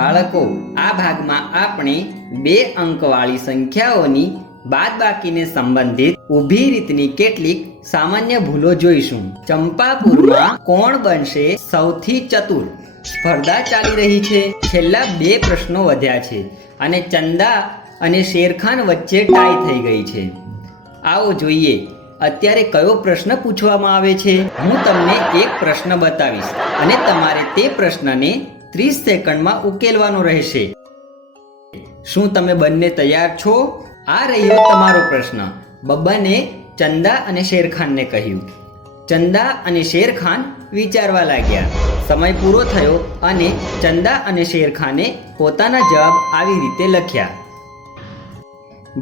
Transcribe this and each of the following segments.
બાળકો, આ ભાગમાં આપણે 2 અંકવાળી સંખ્યાઓની બાદબાકીને સંબંધિત ઊભી રીતની કેટલીક સામાન્ય ભૂલો જોઈશું. ચંપાપુરમાં કોણ બનશે સૌથી ચતુર? સ્પર્ધા ચાલી રહી છે. છેલ્લા 2 પ્રશ્નો વધ્યા છે અને ચંદા અને શેરખાન વચ્ચે ટાઈ થઈ ગઈ છે. આવો જોઈએ અત્યારે કયો પ્રશ્ન પૂછવામાં આવે છે. હું તમને એક પ્રશ્ન બતાવીશ અને તમારે તે પ્રશ્નને 30 સેકન્ડમાં ઉકેલવાનો રહેશે. શું તમે બંને તૈયાર છો? આ રહ્યો તમારો પ્રશ્ન. બબ્બને ચંદા અને શેરખાનને કહ્યું. ચંદા અને શેરખાન વિચારવા લાગ્યા. સમય પૂરો થયો અને ચંદા અને શેરખાને પોતાના જવાબ આવી રીતે લખ્યા.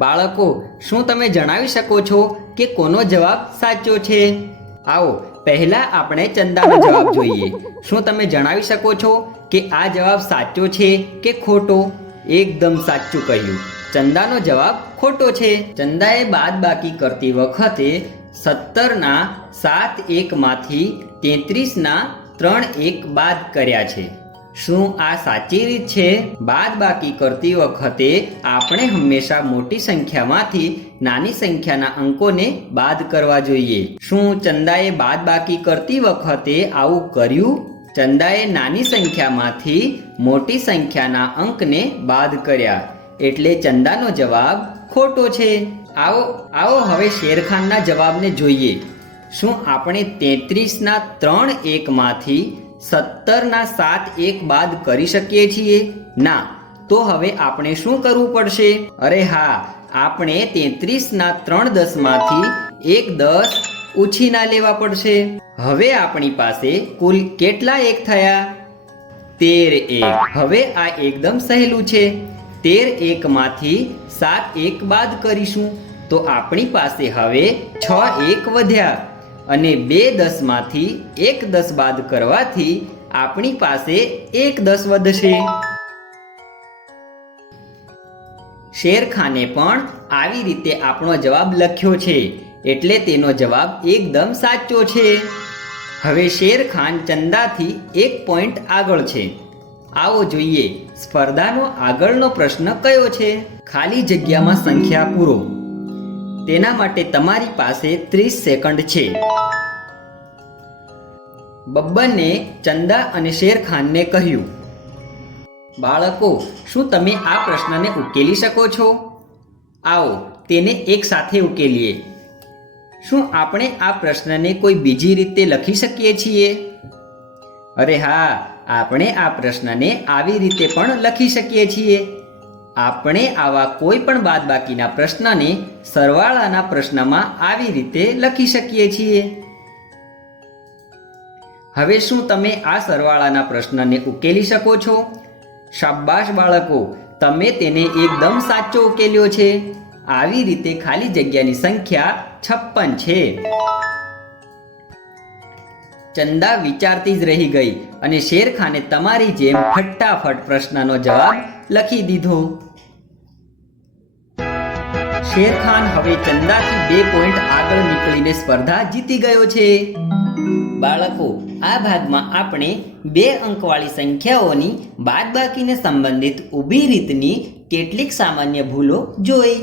બાળકો, શું તમે જણાવી શકો છો કે કોનો જવાબ સાચો છે? આવો પહેલા આપણે ચંદાનો જવાબ જોઈએ. શું તમે જણાવી શકો છો કે આ જવાબ સાચો છે કે ખોટો? એકદમ સાચું કહ્યું. ચંદાનો જવાબ ખોટો છે. ચંદાએ બાદબાકી કરતી વખતે 17ના 7 1માંથી 33ના 3 1 બાદ કર્યા છે. શું આ સાચી રીત છે? બાદબાકી કરતી વખતે આપણે હંમેશા મોટી સંખ્યામાંથી નાની સંખ્યાના અંકોને બાદ કરવા જોઈએ. શું ચંદાએ બાદબાકી કરતી વખતે આવું કર્યું? ચંદાએ નાની સંખ્યામાંથી મોટી સંખ્યાના અંકને બાદ કર્યા, એટલે ચંદાનો જવાબ ખોટો છે. આવો હવે શેરખાનના જવાબને જોઈએ. શું આપણે 33ના 3 1માંથી 17ના 7 1 બાદ કરી શકીએ છીએ? ના. તો હવે આપણે શું કરવું પડશે? અરે હા, આપણે 33ના 3 10માંથી 1 10 ઉછીના લેવા પડશે. હવે આપણી પાસે કુલ કેટલા 1 થયા? 13 1. હવે આ એકદમ સહેલું છે. 13 1માંથી 7 1 બાદ કરીશું તો આપણી પાસે હવે 6 1 વધ્યા અને 2 10માંથી 1 10 બાદ કરવાથી આપણી પાસે 1 10 વધશે. શેરખાને પણ આવી રીતે આપણો જવાબ લખ્યો છે, એટલે તેનો જવાબ એકદમ સાચો છે. હવે શેરખાન ચંદાથી 1 પોઈન્ટ આગળ છે. આવો જોઈએ સ્પર્ધાનો આગળનો પ્રશ્ન કયો છે. ખાલી જગ્યામાં સંખ્યા પૂરો. તેના માટે તમારી પાસે 30 સેકન્ડ છે. બબ્બને ચંદા અને શેરખાનને કહ્યું. બાળકો, શું તમે આ પ્રશ્નને ઉકેલી શકો છો? આવો તેને એક સાથે ઉકેલીએ. શું આપણે આ પ્રશ્નને કોઈ બીજી રીતે લખી શકીએ છીએ? અરે હા, આપણે આ પ્રશ્નને આવી રીતે પણ લખી શકીએ છીએ. આપણે આવા કોઈ પણ બાદબાકીના પ્રશ્નને સરવાળાના પ્રશ્નમાં આવી રીતે લખી શકીએ છીએ. હવે શું તમે આ સરવાળાના પ્રશ્નને ઉકેલી શકો છો? શાબાશ બાળકો, તમે તેને એકદમ સાચો ઉકેલ્યો છે. આવી રીતે ખાલી જગ્યાની સંખ્યા 56 છે. ચંદા વિચારતી જ રહી ગઈ અને શેરખાને તમારી જેમ ફટાફટ પ્રશ્નનો જવાબ લખી દીધો. શેરખાન હવે ચંદાથી 2 પોઈન્ટ આગળ નીકળીને સ્પર્ધા જીતી ગયો છે. બાળકો, આ ભાગમાં આપણે 2 અંકવાળી સંખ્યાઓની બાદબાકીને સંબંધિત ઊભી રીતની કેટલીક સામાન્ય ભૂલો જોઈ.